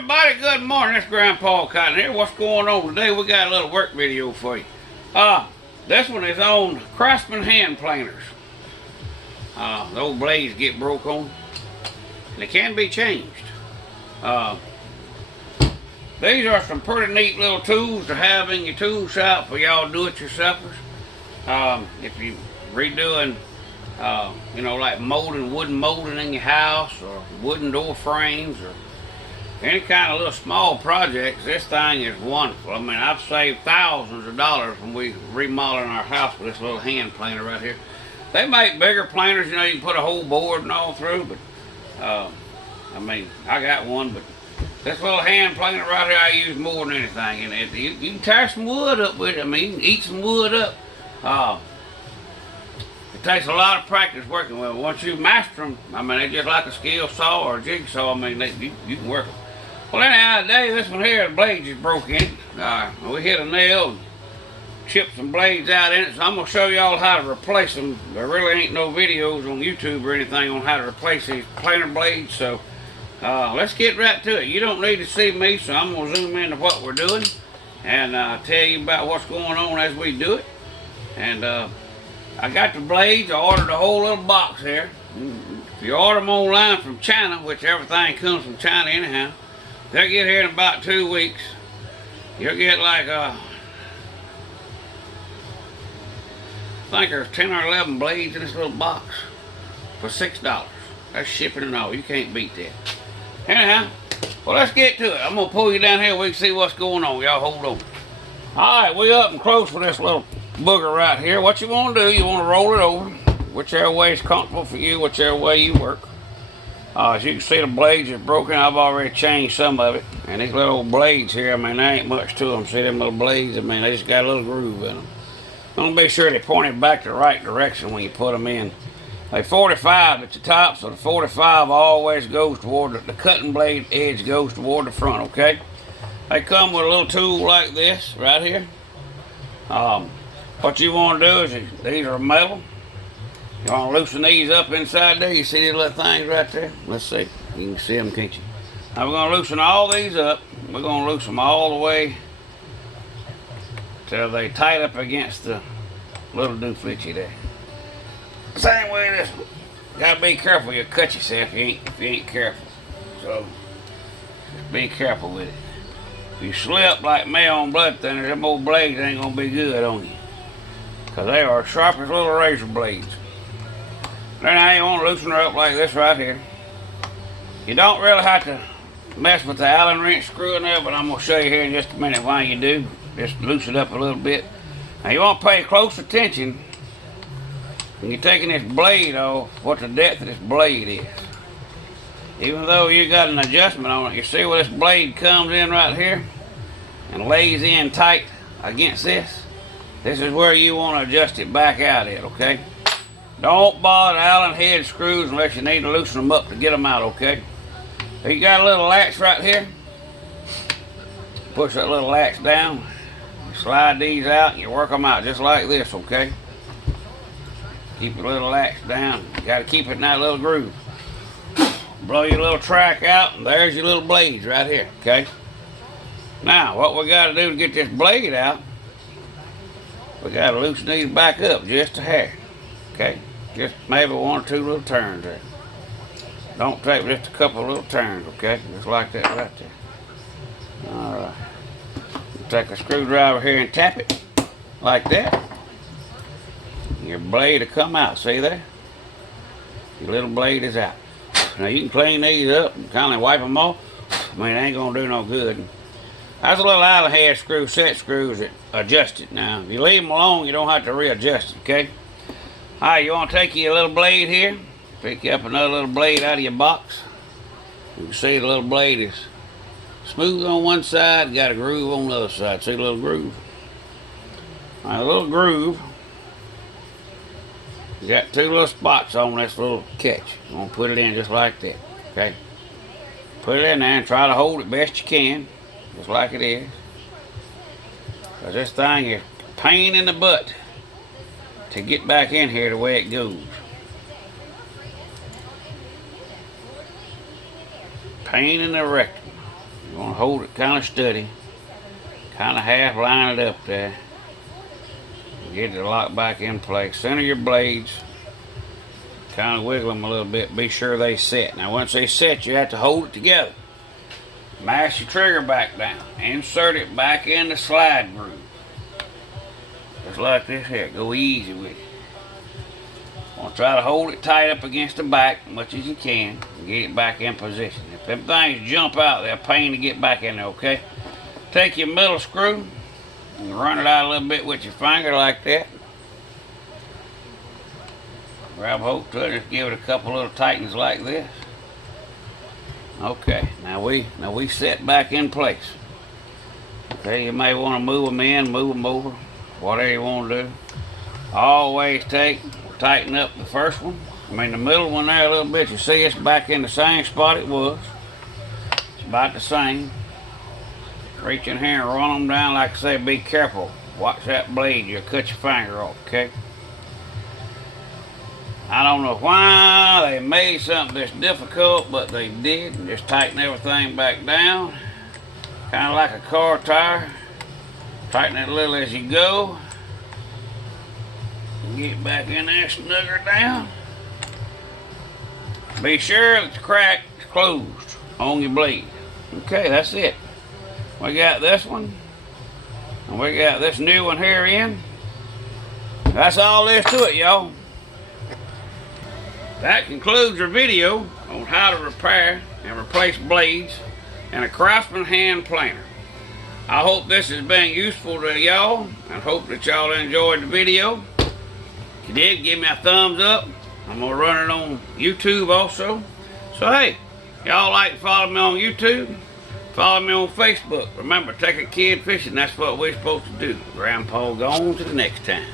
everybody, good morning. It's Grandpa Cotton here. What's going on today? We got a little work video for you. This one is on Craftsman hand planers. The old blades get broke on. They can be changed. These are some pretty neat little tools to have in your tool shop for y'all do-it-yourselfers. If you're redoing, like wooden molding in your house, or wooden door frames, or any kind of little small projects, this thing is wonderful. I mean, I've saved thousands of dollars when we remodeling our house with this little hand planer right here. They make bigger planers, you can put a whole board and all through, but I got one, but this little hand planer right here I use more than anything. And you can tear some wood up with it. You can eat some wood up. It takes a lot of practice working with them. Once you master them, they're just like a skill saw or a jigsaw. You can work them. Well, anyhow, today, this one here, the blade just broke in it. We hit a nail and chipped some blades out in it, so I'm going to show y'all how to replace them. There really ain't no videos on YouTube or anything on how to replace these planer blades, so let's get right to it. You don't need to see me, so I'm going to zoom into what we're doing and tell you about what's going on as we do it. And I got the blades. I ordered a whole little box here. If you order them online from China, which everything comes from China anyhow, they'll get here in about 2 weeks. You'll get like I think there's 10 or 11 blades in this little box for $6. That's shipping and all. You can't beat that. Anyhow, well, let's get to it. I'm going to pull you down here. We can see what's going on. Y'all hold on. Alright, we up and close for this little booger right here. What you want to do, you want to roll it over. Whichever way is comfortable for you, whichever way you work. As you can see, the blades are broken. I've already changed some of it. And these little blades here, there ain't much to them. See them little blades? They just got a little groove in them. I'm going to be sure they point it back the right direction when you put them in. They 45 at the top, so the 45 always goes toward the cutting blade edge goes toward the front, okay? They come with a little tool like this right here. What you want to do is, these are metal. You want to loosen these up inside there. You see these little things right there? Let's see. You can see them, can't you? Now we're going to loosen all these up. We're going to loosen them all the way till they tight up against the little dooflitchy there. Same way this one. Gotta be careful. You'll cut yourself if you ain't careful. So just be careful with it. If you slip like me on blood thinners, them old blades ain't gonna be good on you, because they are sharp as little razor blades. Then now you want to loosen her up like this right here. You don't really have to mess with the Allen wrench screw in there, but I'm going to show you here in just a minute why you do. Just loosen it up a little bit. Now you want to pay close attention when you're taking this blade off, what the depth of this blade is. Even though you got an adjustment on it, you see where this blade comes in right here and lays in tight against this? This is where you want to adjust it back out at, okay? Don't bother Allen head screws unless you need to loosen them up to get them out, okay? You got a little latch right here. Push that little latch down. You slide these out and you work them out just like this, okay? Keep your little latch down. You got to keep it in that little groove. Blow your little track out and there's your little blades right here, okay? Now, what we got to do to get this blade out, we got to loosen these back up just a hair, okay? Just maybe 1 or 2 little turns there. Don't take just a couple of little turns, okay? Just like that right there. Alright. Take a screwdriver here and tap it like that. Your blade will come out, see there? Your little blade is out. Now you can clean these up and kind of wipe them off. It ain't gonna do no good. That's a little Allen head screw, set screws that adjust it. Now, if you leave them alone, you don't have to readjust it, okay? Alright, you want to take your little blade here, pick up another little blade out of your box. You can see the little blade is smooth on one side, got a groove on the other side. See the little groove? Alright, a little groove. You got 2 little spots on this little catch. You want to put it in just like that, okay? Put it in there and try to hold it best you can, just like it is. Because this thing is a pain in the butt to get back in here the way it goes. Pain in the rectum. You Gonna hold it kind of steady, kind of half line it up there. Get it to lock back in place. Center your blades. Kind of wiggle them a little bit. Be sure they set. Now once they set, you have to hold it together. Mash your trigger back down. Insert it back in the slide groove. Just like this here. Go easy with it. Want to try to hold it tight up against the back as much as you can and get it back in position. If them things jump out, they're a pain to get back in there, okay? Take your middle screw and run it out a little bit with your finger like that. Grab hold to it, just give it a couple little tightens like this. Okay, now we set back in place. Okay, you may want to move them in, move them over, whatever you want to do. Always tighten up the first one. I mean the middle one there a little bit. You see it's back in the same spot it was. It's about the same. Reach in here and run them down. Like I say, be careful. Watch that blade, you'll cut your finger off, okay? I don't know why they made something this difficult, but they did. Just tighten everything back down. Kind of like a car tire. Tighten it a little as you go. Get back in there, snug her down. Be sure that the crack is closed on your blade. Okay, that's it. We got this one. And we got this new one here in. That's all there is to it, y'all. That concludes our video on how to repair and replace blades in a Craftsman hand planer. I hope this has been useful to y'all and hope that y'all enjoyed the video. If you did, give me a thumbs up. I'm going to run it on YouTube also. So hey, y'all like to follow me on YouTube? Follow me on Facebook. Remember, take a kid fishing. That's what we're supposed to do. Grandpa gone to the next time.